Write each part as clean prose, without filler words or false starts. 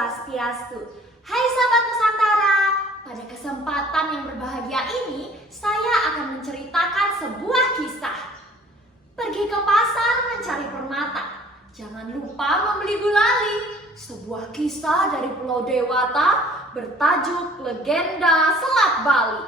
Swastiastu. Hai sahabat Nusantara, pada kesempatan yang berbahagia ini saya akan menceritakan sebuah kisah. Pergi ke pasar mencari permata, jangan lupa membeli gulali. Sebuah kisah dari Pulau Dewata bertajuk Legenda Selat Bali.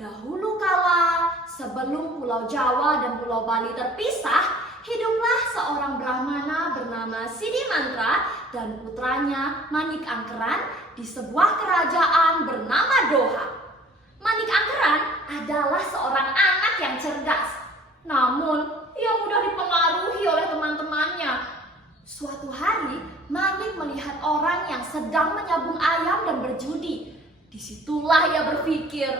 Dahulu kala, sebelum Pulau Jawa dan Pulau Bali terpisah, hiduplah seorang Brahmana bernama Sidi Mantra dan putranya Manik Angkeran di sebuah kerajaan bernama Doha. Manik Angkeran adalah seorang anak yang cerdas, namun ia mudah dipengaruhi oleh teman-temannya. Suatu hari, Manik melihat orang yang sedang menyabung ayam dan berjudi. Disitulah ia berpikir,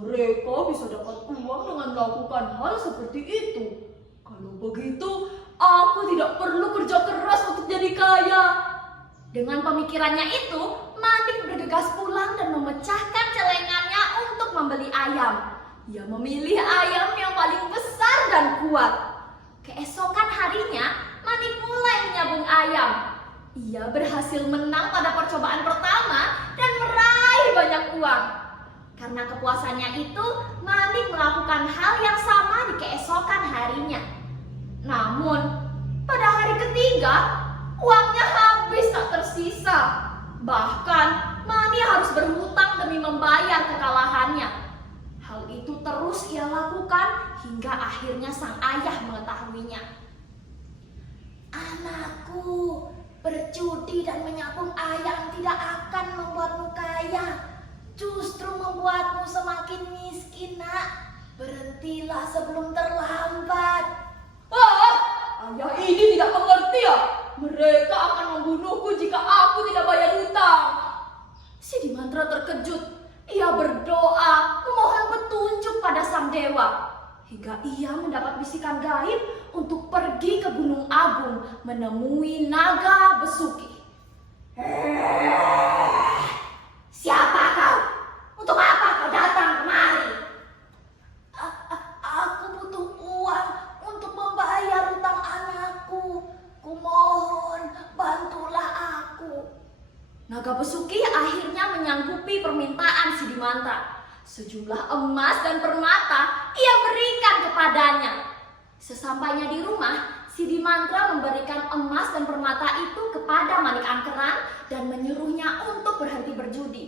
mereka bisa dapat uang dengan melakukan hal seperti itu. Kalau begitu, aku tidak perlu kerja keras untuk jadi kaya. Dengan pemikirannya itu, Manik bergegas pulang dan memecahkan celengannya untuk membeli ayam. Ia memilih ayam yang paling besar dan kuat. Keesokan harinya, Manik mulai menyabung ayam. Ia berhasil menang pada percobaan pertama dan meraih banyak uang. Karena kepuasannya itu, Manik melakukan hal yang sama di keesokan harinya. Namun, pada hari ketiga, uangnya habis tak tersisa. Bahkan, Manik harus berhutang demi membayar kekalahannya. Hal itu terus ia lakukan hingga akhirnya sang ayah mengetahuinya. Anakku, berjudi dan menyabung ayam tidak akan membuatmu kaya. Justru membuatmu semakin miskin, nak. Berhentilah sebelum terlambat. Ayah ini tidak mengerti ya. Mereka akan membunuhku jika aku tidak bayar hutang. Sidi Mantra terkejut. Ia berdoa, memohon petunjuk pada sang dewa. Hingga ia mendapat bisikan gaib untuk pergi ke Gunung Agung menemui naga Besuki. Siapa kau? Untuk apa kau datang kemari? Aku butuh uang untuk membayar hutang anakku. Kumohon, bantulah aku. Naga Besuki akhirnya menyanggupi permintaan Sidi Mantra. Sejumlah emas dan permata ia berikan kepadanya. Sesampainya di rumah, Sidi Mantra memberikan emas dan permata itu kepada Manik Angkeran dan menyuruhnya untuk berhenti berjudi.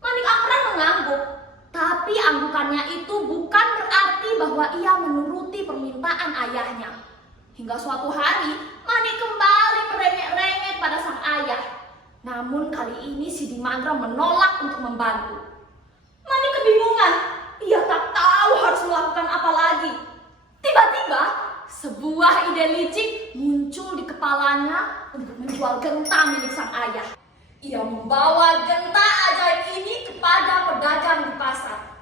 Manik Angkeran mengangguk, tapi anggukannya itu bukan berarti bahwa ia menuruti permintaan ayahnya. Hingga suatu hari, Manik kembali merengek-rengek pada sang ayah. Namun kali ini Sidi Mantra menolak untuk membantu. Manik kebingungan, ia tak tahu harus melakukan apa lagi. Tiba-tiba, sebuah ide licik muncul di kepalanya untuk menjual genta milik sang ayah. Ia membawa genta ajaib ini kepada pedagang di pasar.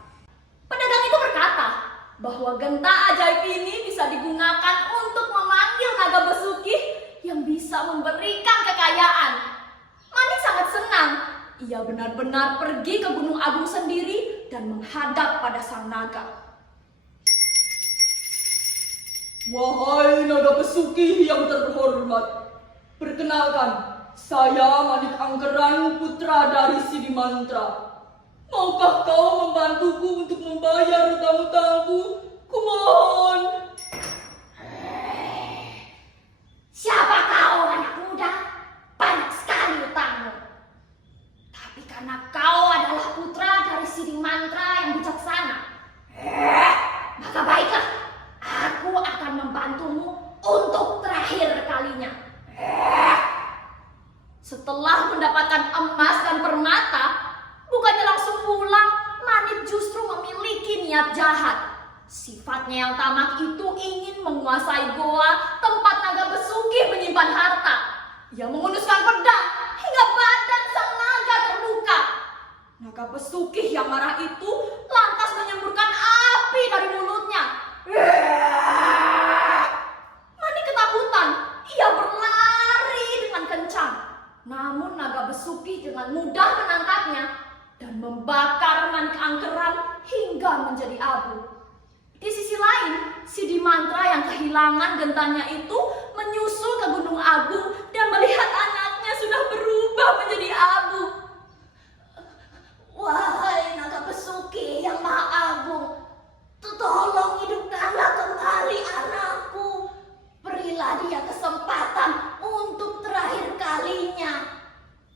Pedagang itu berkata bahwa genta ajaib ini bisa digunakan untuk memanggil naga Besuki yang bisa memberikan kekayaan. Manik sangat senang. Ia benar-benar pergi ke Gunung Agung sendiri dan menghadap pada sang naga. Wahai naga Besuki yang terhormat, perkenalkan, saya Manik Angkeran, putra dari Sidi Mantra. Maukah kau membantuku untuk membayar hutang-hutangku? Kumohon. Siapa kau, anak muda? Banyak sekali hutangmu. Tapi karena kau adalah putra dari Sidi Mantra yang bijaksana, maka baiklah, aku akan membantumu untuk terakhir kalinya. Setelah mendapatkan emas dan permata, bukannya langsung pulang, Manik justru memiliki niat jahat. Sifatnya yang tamak itu ingin menguasai goa tempat naga Besuki menyimpan harta. Ia menghunuskan pedang hingga badan sang naga terluka. Naga Besuki yang marah itu lantas menyemburkan api dari mulutnya. Manik ketakutan, ia berlari dengan kencang. Namun naga Besuki dengan mudah menangkapnya dan membakar Manik Angkeran hingga menjadi abu. Di sisi lain, Sidi Mantra yang kehilangan gentanya itu menyusul ke Gunung Agung dan melihat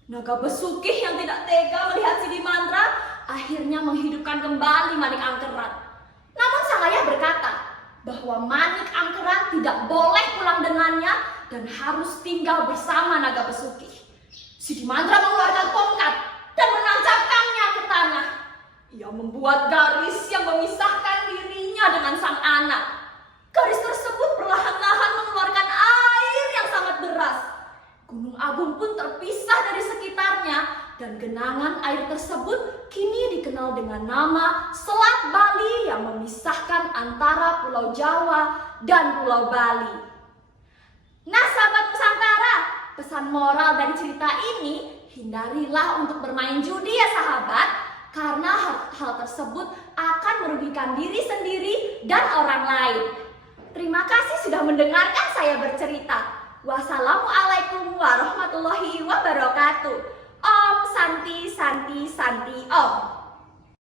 Naga Besuki yang tidak tega melihat Sidimantra akhirnya menghidupkan kembali Manik Angkeran. Namun sang ayah berkata bahwa Manik Angkeran tidak boleh pulang dengannya dan harus tinggal bersama Naga Besuki. Sidimantra mengeluarkan tongkat dan menancapkannya ke tanah. Ia membuat garis yang memisahkan dirinya dengan sang anak. Garis tersebut perlahan-lahan mengeluarkan air yang sangat deras. Gunung Agung pun terpisah dari sekitarnya dan genangan air tersebut kini dikenal dengan nama Selat Bali yang memisahkan antara Pulau Jawa dan Pulau Bali. Nah sahabat Nusantara, pesan moral dari cerita ini, hindarilah untuk bermain judi ya sahabat, karena hal tersebut akan merugikan diri sendiri dan orang lain. Terima kasih sudah mendengarkan saya bercerita. Wassalamualaikum warahmatullahi wabarakatuh. Om Santi Santi Santi Om.